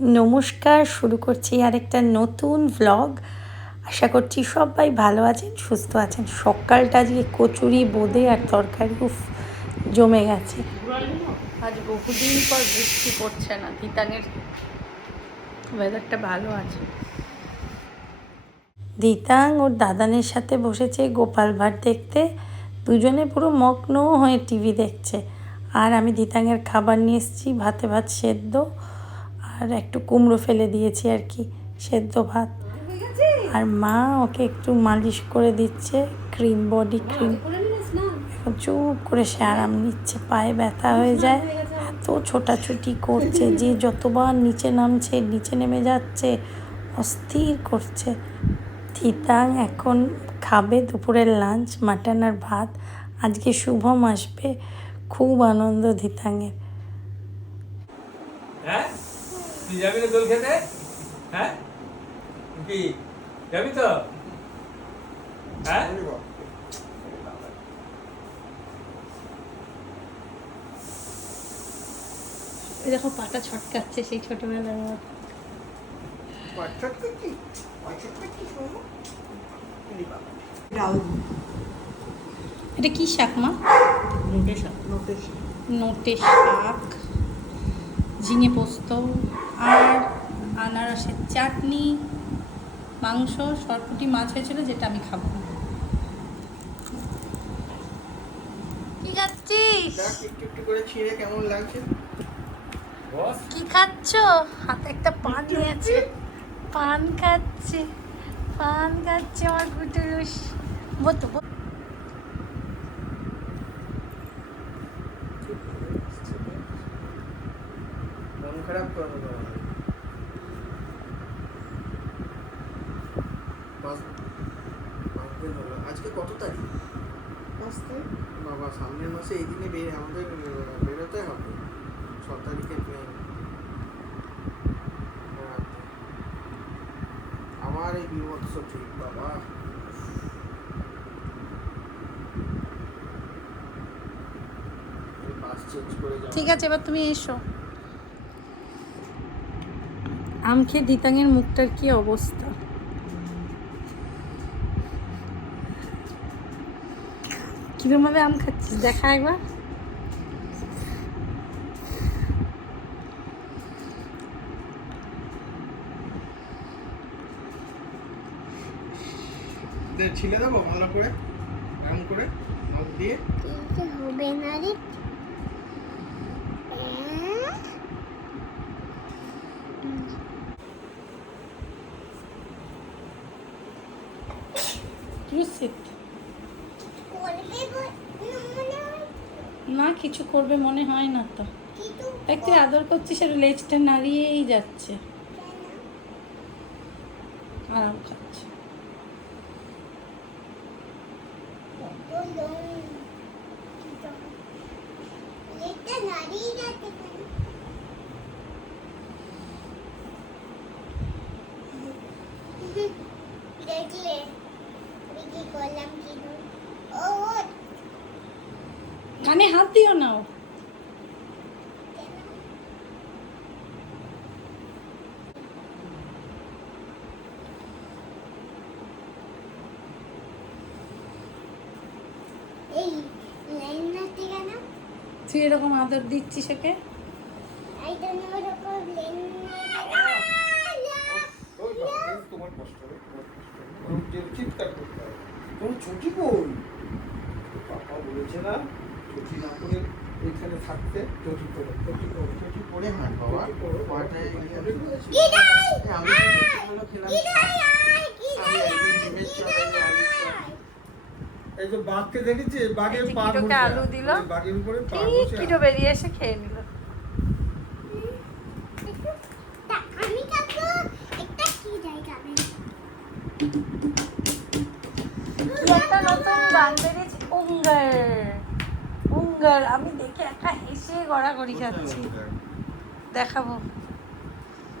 নমস্কার শুরু করছি আরেকটা নতুন ভ্লগ আশা করছি সবাই ভালো আছেন সুস্থ আছেন। সকালটা আজকে কচুরি বোঁদে আর তরকারি উফ জমে গেছে। আজ বহুদিন পর বৃষ্টি পড়ছে না তিতাঙের ওয়েদারটা ভালো আছে। দিতাং ওর দাদানের সাথে বসেছে গোপাল ভাট দেখতে। দুজনে পুরো মগ্ন হয়ে টিভি দেখছে। আর আমি দিতাঙের খাবার নিয়ে এসেছি ভাতে ভাত সেদ্ধ। আর একটু কুমড়ো ফেলে দিয়েছি আর কি, সেদ্ধ ভাত। আর মা ওকে একটু মালিশ করে দিচ্ছে ক্রিম বডি ক্রিম এখন চুপ করে সে আরাম নিচ্ছে, পায়ে ব্যথা হয়ে যায়। এত ছোটাছুটি করছে, যে যতবার নিচে নামছে, নিচে নেমে যাচ্ছে, অস্থির করছে। থিতাং এখন খাবে দুপুরের লাঞ্চ মাটন আর ভাত। আজকে শুভম আসবে, খুব আনন্দ ধিতাঙের হ্যাঁ? তুই যাবি না দোল খেতে? হ্যাঁ? কি? যাবি তো? হ্যাঁ? এই দেখো পাটা ছটকাচ্ছে সেই ছোটবেলার মতো। এটা কি শাক মা? নোটে শাক। নোটে শাক। ঝিঙে পোস্ত। আর আনারসের চাটনি মাংস সরপুটি মাছ হয়েছিল যেটা আমি খাব। কি খাচ্ছিস? কেমন লাগছে। কি খাচ্ছ? হাতে একটা পান নিয়েছে। পান খাচ্ছে। পান খাচ্ছে আমার গুটুরুস বতো পাঁচ পাঁচ দিন হলো। আজকে কত তারিখ? তারিখ বাবা সামনের মাসে এই দিনে বের আমাদের বেরোতে হবে। ছ তারিখে ট্রেন আমার এই বিভৎস ঠিক বাবা। করে ঠিক আছে এবার তুমি এসো। আম খেয়ে দিতাঙের মুখটার কি অবস্থা? কিরম ভাবে আম খাচ্ছিস? দেখা একবার। ছিলে দেবো ভালো করে এমন করে দিয়ে। হবে না রে? হয় না কিছু করবে মনে হয় না তো। দেখ তুই আদর করছিস আর লেজটা নাড়িয়েই যাচ্ছে। আরাম খাচ্ছে বলুন এটা নারী যাতে কেন দেখলে আমি কি করলাম কি নয়? ও ও, কানে হাত দিও না। কেন? কেন তুই এরকম আদর দিচ্ছিস ওকে তোমার কষ্ট হবে তোমার কষ্ট হবে। ওরম চিৎকার করতে হবে তোমার ছুটি কই? পাপা বলেছে না? না করে এখানে থাকতে করো করো। করে হাঁট বাবা কয়টায় আমি এই যে বাঘকে বাঘের পা আলু। দিল। বাঘের উপরে পা বসে কিটো বেরিয়ে এসে খেয়ে নিল। আমি কাকু একটা কি জায়গা আমি একটা নতুন গান বেরিয়েছে উঙ্গার। উঙ্গার আমি দেখে একা হেসে গড়াগড়ি খাচ্ছি। দেখাবো।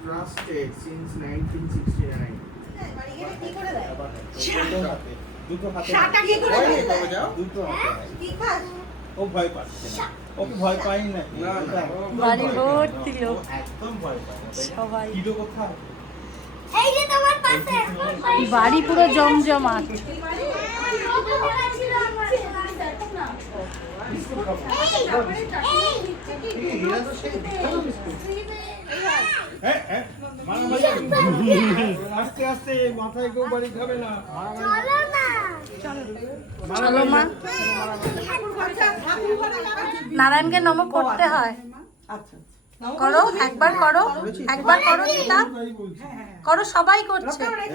Trusted since 1969. দুটো হাতে শাটা কি করে ভয় নেই দেয়? বাবা, যাও। দুটো হাতে কি খাস? ও ভয় পাচ্ছে ওকে ভয় পাই না? বাড়ি ভর্তি লোক। একদম ভয় পাই সবাই। কিলো কোথায়? এই যে তোমার পাশে। বাড়ি পুরো জমজমাট এরা তো সেই বিখ্যাত বিস্কুট আস্তে আস্তে মাথায় কেউ বাড়ি খাবে না চলো মা। নারায়ণকে নম করতে হয়। করো একবার করো একবার করো দিদা। তাই করো সবাই করছে। এরাই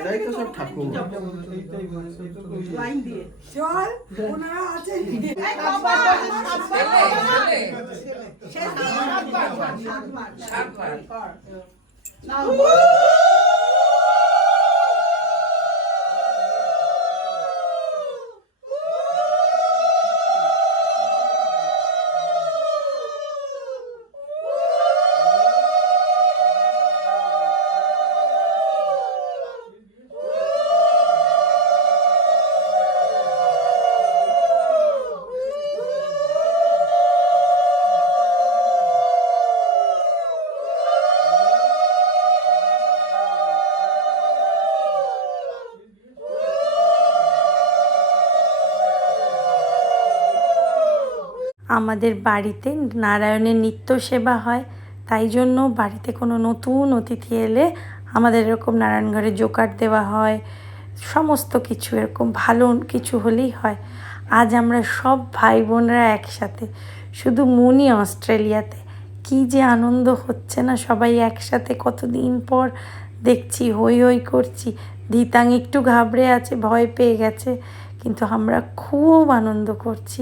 আমাদের বাড়িতে নারায়ণের নিত্য সেবা হয়, তাই জন্য বাড়িতে কোনো নতুন অতিথি এলে আমাদের এরকম নারায়ণ ঘরে জোকার দেওয়া হয়, সমস্ত কিছু এরকম ভালো কিছু হলেই হয়। আজ আমরা সব ভাই বোনরা একসাথে, শুধু মুনি অস্ট্রেলিয়াতে, কি যে আনন্দ হচ্ছে না সবাই একসাথে কতদিন পর দেখছি, হই হই করছি ধিতাং একটু ঘাবড়ে আছে, ভয় পেয়ে গেছে, কিন্তু আমরা খুব আনন্দ করছি।